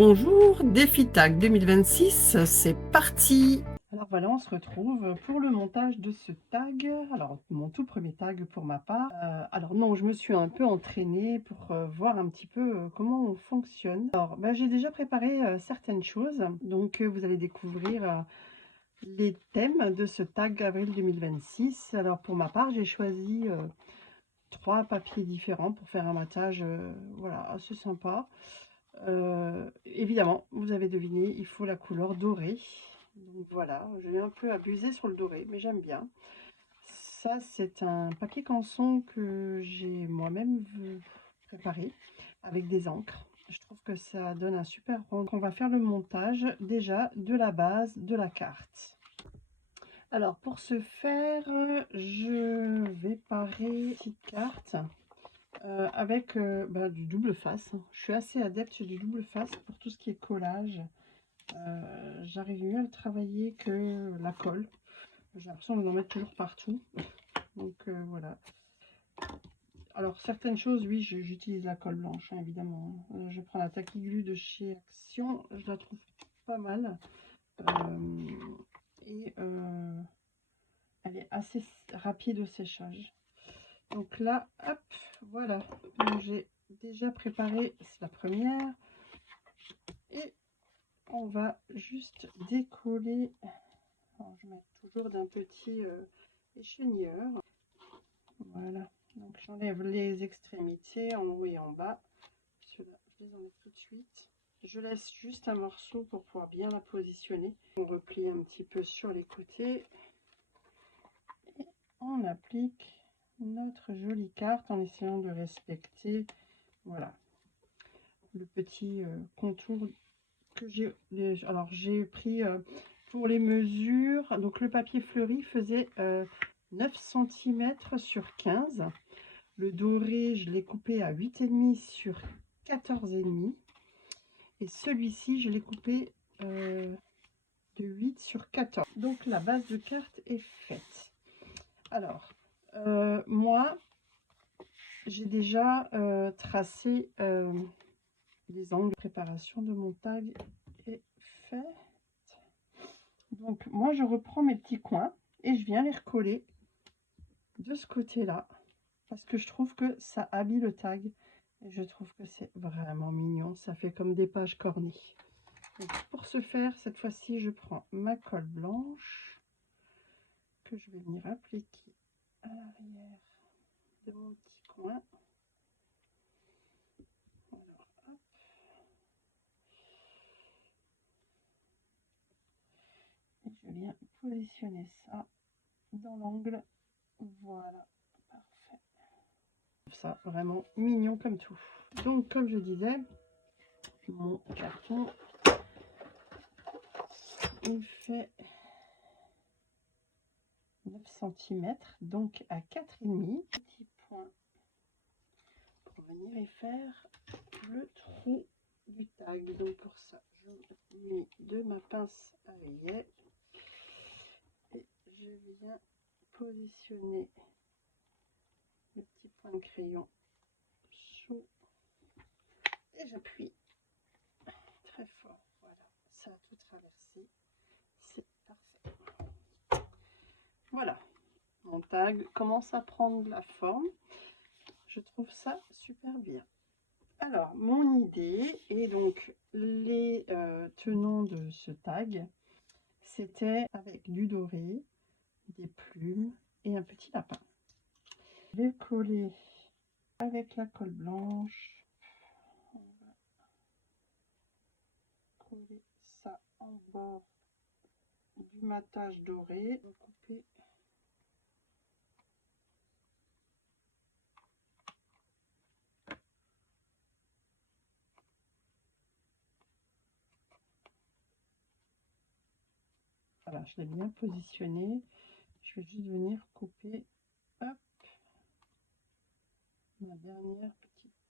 Bonjour, défi tag 2026, c'est parti! Alors voilà, on se retrouve pour le montage de ce tag. Alors, mon tout premier tag pour ma part. Alors non, je me suis un peu entraînée pour voir un petit peu comment on fonctionne. Alors, j'ai déjà préparé certaines choses. Donc, vous allez découvrir les thèmes de ce tag avril 2026. Alors, pour ma part, j'ai choisi 3 papiers différents pour faire un matage voilà, assez sympa. Évidemment, vous avez deviné, il faut la couleur dorée. Donc voilà, j'ai un peu abusé sur le doré, mais j'aime bien. Ça, c'est un papier canson que j'ai moi-même préparé avec des encres. Je trouve que ça donne un super rendu. On va faire le montage déjà de la base de la carte. Alors pour ce faire, je vais parer une petite carte avec du double face. Je suis assez adepte du double face pour tout ce qui est collage. J'arrive mieux à le travailler que la colle. J'ai l'impression d'en mettre toujours partout. Donc voilà. Alors certaines choses, oui, j'utilise la colle blanche, hein, évidemment. Je prends la Tacky Glue de chez Action. Je la trouve pas mal. Elle est assez rapide au séchage. Donc là, hop, voilà. J'ai déjà préparé la première. Et on va juste décoller. Alors, je mets toujours d'un petit échenilleur. Voilà. Donc j'enlève les extrémités en haut et en bas. Ceux-là, je les enlève tout de suite. Je laisse juste un morceau pour pouvoir bien la positionner. On replie un petit peu sur les côtés. Et on applique notre jolie carte en essayant de respecter, voilà, le petit contour que j'ai. Alors j'ai pris pour les mesures, donc le papier fleuri faisait 9 cm sur 15. Le doré, je l'ai coupé à 8,5 sur 14,5. Et celui-ci, je l'ai coupé de 8 sur 14. Donc la base de carte est faite. Alors, moi, j'ai déjà tracé les angles. De préparation de mon tag est fait. Donc moi, je reprends mes petits coins et je viens les recoller de ce côté-là parce que je trouve que ça habille le tag et je trouve que c'est vraiment mignon. Ça fait comme des pages cornées. Donc, pour ce faire, cette fois-ci, je prends ma colle blanche que je vais venir appliquer à l'arrière de mon petit coin. Alors, hop. Et je viens positionner ça dans l'angle. Voilà, parfait. Ça vraiment mignon comme tout. Donc comme je disais, mon carton il fait 9 cm, donc à 4,5. Petit point pour venir et faire le trou du tag. Donc pour ça, je mets de ma pince à rayet et je viens positionner le petit point de crayon sous et j'appuie très fort. Voilà, ça a tout traversé, c'est parfait. Voilà, mon tag commence à prendre la forme. Je trouve ça super bien. Alors, mon idée, et donc les tenants de ce tag, c'était avec du doré, des plumes et un petit lapin. Je vais coller avec la colle blanche. On va coller ça en bord du matage doré. On va couper. Voilà, je l'ai bien positionné. Je vais juste venir couper, hop, ma dernière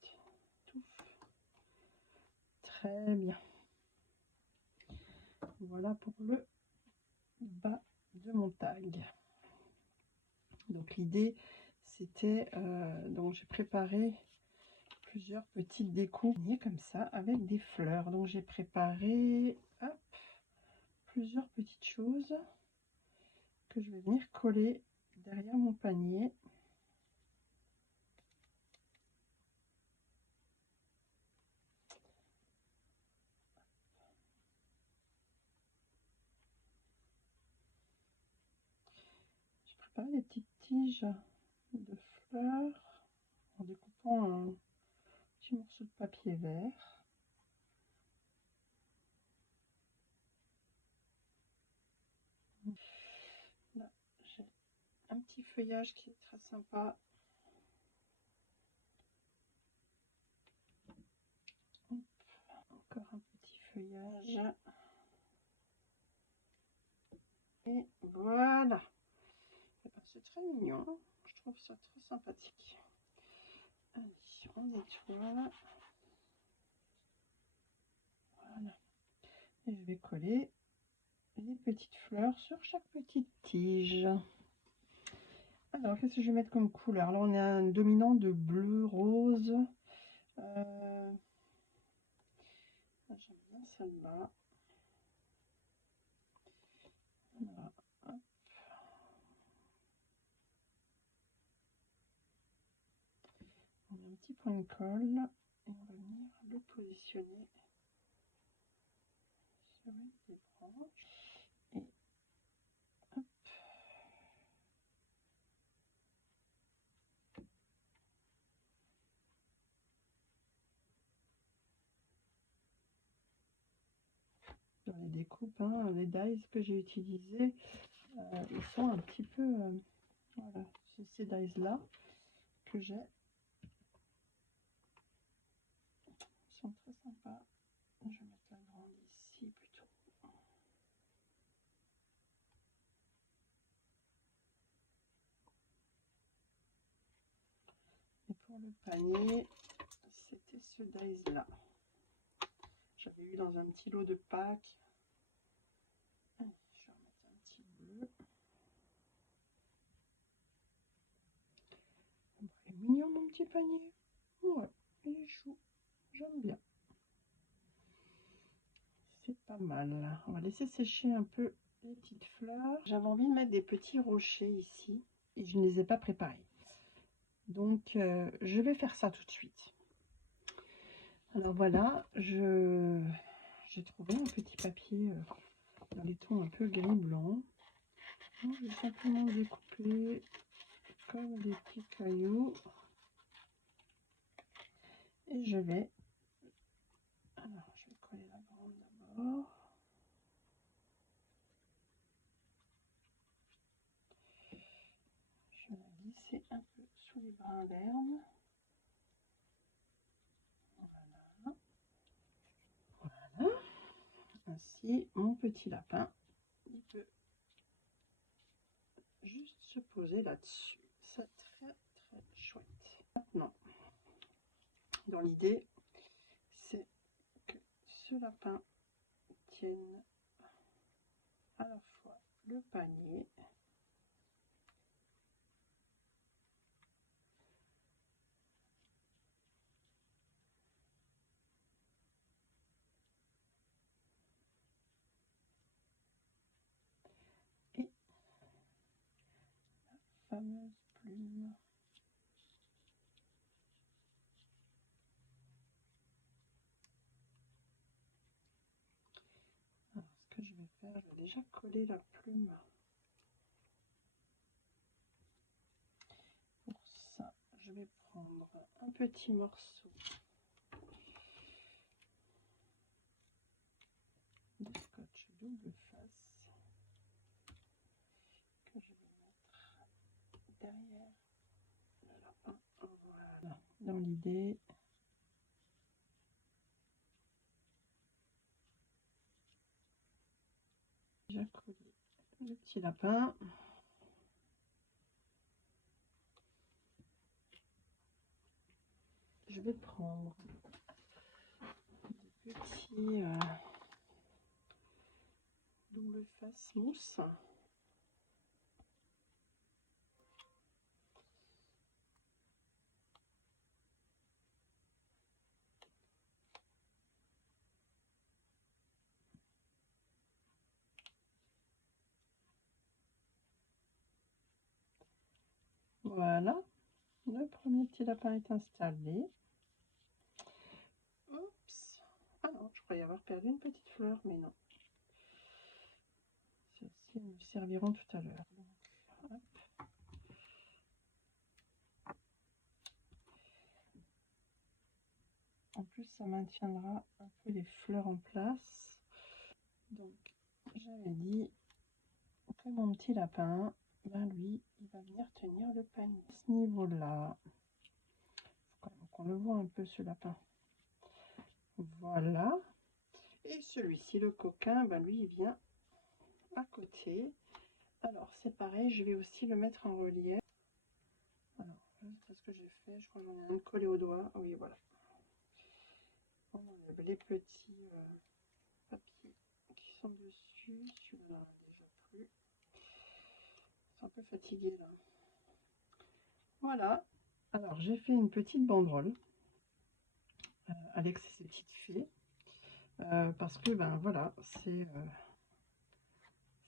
petite touffe. Très bien. Voilà pour le bas de mon tag. Donc l'idée c'était, donc j'ai préparé plusieurs petites décos comme ça avec des fleurs. Donc j'ai préparé hop, plusieurs petites choses que je vais venir coller derrière mon panier. J'ai préparé des petites tiges de fleurs en découpant un petit morceau de papier vert. Là, j'ai un petit feuillage qui est très sympa. Hop, encore un petit feuillage. Et voilà. C'est très mignon. Je trouve ça très sympathique. Allez, on nettoie. Voilà. Et je vais coller les petites fleurs sur chaque petite tige. Alors, qu'est-ce que je vais mettre comme couleur? Là, on a un dominant de bleu, rose. J'aime bien celle-là. Voilà. Hop. On a un petit point de colle et on va venir le positionner sur les branches. Et hop. Sur les découpes, hein, les dies que j'ai utilisés, ils sont un petit peu, voilà, c'est ces dies là que j'ai, ils sont très sympas. Je vais mettre la grande ici plutôt. Et pour le panier, c'était ce dies là. J'avais eu dans un petit lot de Pâques. Je vais remettre un petit bleu. Il est mignon mon petit panier. Ouais, il est chou. J'aime bien. C'est pas mal. On va laisser sécher un peu les petites fleurs. J'avais envie de mettre des petits rochers ici et je ne les ai pas préparés. Donc je vais faire ça tout de suite. Alors voilà, j'ai trouvé un petit papier dans les tons un peu gris blanc. Je vais simplement découper comme des petits cailloux. Et je vais coller la grande d'abord. Je vais la glisser un peu sous les brins d'herbe. Voilà. Voilà. Ainsi, mon petit lapin, il peut juste se poser là-dessus. C'est très très chouette. Maintenant, dans l'idée, c'est que ce lapin tienne à la fois le panier et la fameuse plume. Alors, ce que je vais faire, je vais déjà coller la plume. Pour ça, je vais prendre un petit morceau de scotch double face que je vais mettre derrière le lapin. Voilà. Dans l'idée, j'ai collé le petit lapin. Je vais prendre des petits double face mousse. Voilà, le premier petit lapin est installé. Oups. Ah non, je croyais avoir perdu une petite fleur, mais non. Celles-ci nous serviront tout à l'heure. En plus, ça maintiendra un peu les fleurs en place. Donc, j'avais dit que mon petit lapin, ben lui, il va venir tenir le panier. À ce niveau-là, il faut quand même qu'on le voit un peu, ce lapin. Voilà. Et celui-ci, le coquin, ben lui, il vient à côté. Alors, c'est pareil, je vais aussi le mettre en relief. Alors, c'est ce que j'ai fait. Je crois que j'en ai un collé au doigt. Oui, voilà. On enlève les petits papiers qui sont dessus. Celui-là, déjà plus. C'est un peu fatigué là. Voilà. Alors, j'ai fait une petite banderole. Alex et ses petites fées. Parce que, ben voilà, c'est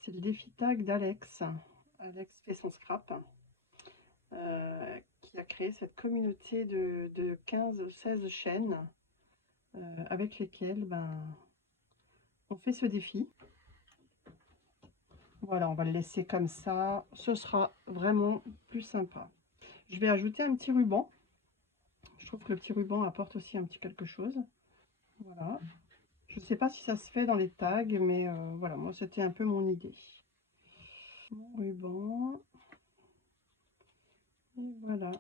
le défi tag d'Alex. Alex fait son scrap. Qui a créé cette communauté de 15-16 chaînes avec lesquelles ben, on fait ce défi. Voilà, on va le laisser comme ça. Ce sera vraiment plus sympa. Je vais ajouter un petit ruban. Je trouve que le petit ruban apporte aussi un petit quelque chose. Voilà. Je ne sais pas si ça se fait dans les tags, mais voilà, moi c'était un peu mon idée. Mon ruban. Et voilà.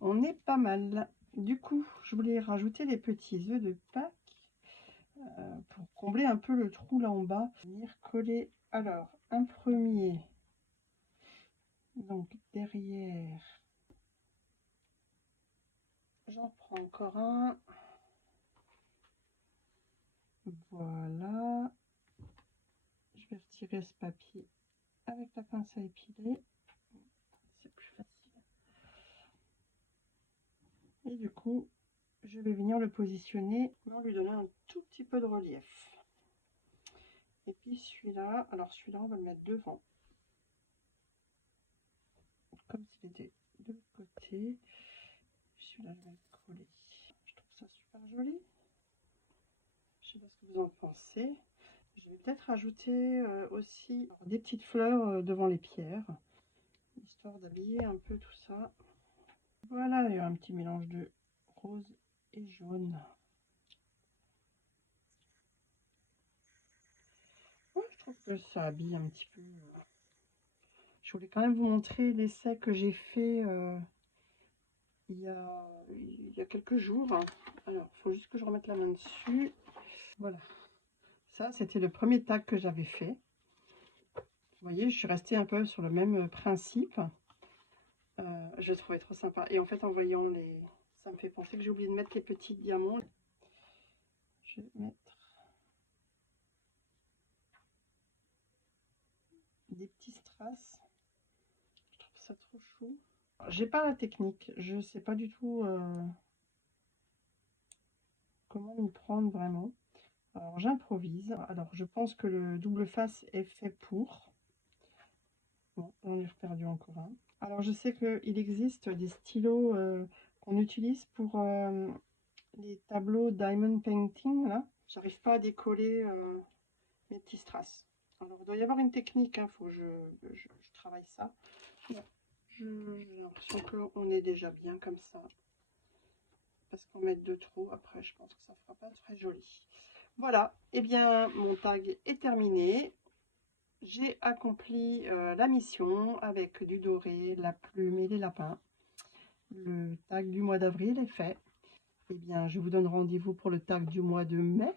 On est pas mal. Du coup, je voulais rajouter les petits œufs de Pâques pour combler un peu le trou là en bas. Venir coller, alors, un premier, donc derrière, j'en prends encore un. Voilà. Je vais retirer ce papier avec la pince à épiler. C'est plus facile. Et du coup, je vais venir le positionner pour lui donner un tout petit peu de relief. Et puis celui-là, alors celui-là, on va le mettre devant. Comme s'il était de l'autre côté. Celui-là, je vais le coller. Je trouve ça super joli. Je sais pas ce que vous en pensez. Je vais peut-être rajouter aussi des petites fleurs devant les pierres, histoire d'habiller un peu tout ça. Voilà, il y a un petit mélange de rose et jaune. Ouais, je trouve que ça habille un petit peu. Je voulais quand même vous montrer l'essai que j'ai fait il y a quelques jours. Alors, il faut juste que je remette la main dessus. Voilà. Ça, c'était le premier tag que j'avais fait. Vous voyez, je suis restée un peu sur le même principe. Je le trouvais trop sympa. Et en fait, en voyant les... Ça me fait penser que j'ai oublié de mettre les petits diamants. Je vais mettre des petits strass. Je trouve ça trop chou. J'ai pas la technique. Je sais pas du tout comment m'y prendre vraiment. Alors, j'improvise. Alors, je pense que le double face est fait pour. Bon, j'en ai perdu encore un. Alors, je sais qu'il existe des stylos qu'on utilise pour les tableaux Diamond Painting. Là, j'arrive pas à décoller mes petits strass. Alors, il doit y avoir une technique, il faut que je travaille ça. J'ai l'impression qu'on est déjà bien comme ça. Parce qu'en mettre de trop, après, je pense que ça fera pas très joli. Voilà, et bien, mon tag est terminé. J'ai accompli la mission avec du doré, la plume et les lapins. Le tag du mois d'avril est fait. Eh bien, je vous donne rendez-vous pour le tag du mois de mai.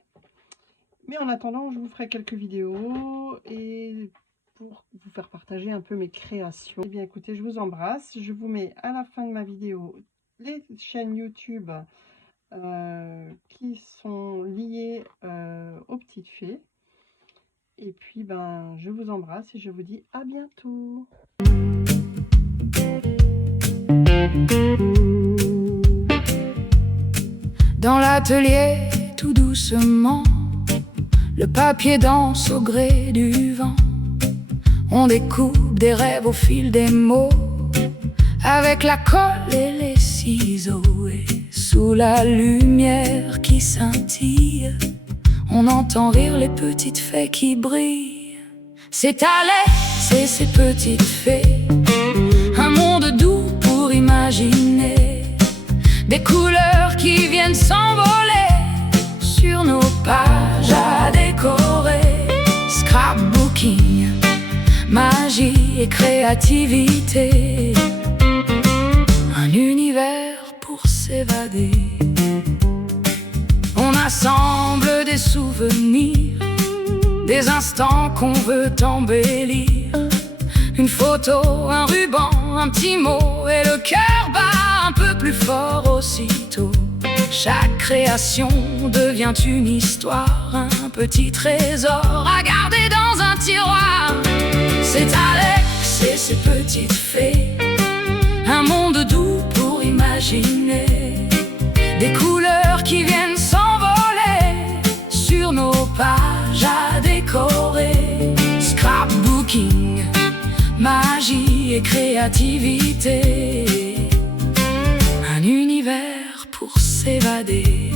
Mais en attendant, je vous ferai quelques vidéos et pour vous faire partager un peu mes créations. Eh bien, écoutez, je vous embrasse. Je vous mets à la fin de ma vidéo les chaînes YouTube qui sont liées aux petites fées. Et puis, ben, je vous embrasse et je vous dis à bientôt. Dans l'atelier, tout doucement, le papier danse au gré du vent. On découpe des rêves au fil des mots, avec la colle et les ciseaux. Et sous la lumière qui scintille, on entend rire les petites fées qui brillent. C'est Alex et ses petites fées, un monde doux pour imaginer, des couleurs qui viennent s'envoler sur nos pages à décorer. Scrapbooking, magie et créativité, un univers pour s'évader. On assemble des souvenirs, des instants qu'on veut embellir. Une photo, un ruban, un petit mot, et le cœur bat un peu plus fort aussitôt. Chaque création devient une histoire, un petit trésor à garder dans un tiroir. C'est Alex et ses petites fées, un monde doux pour imaginer, des couleurs qui viennent s'envoler sur nos pages à décorer. Scrapbooking, magie et créativité, un univers pour s'évader.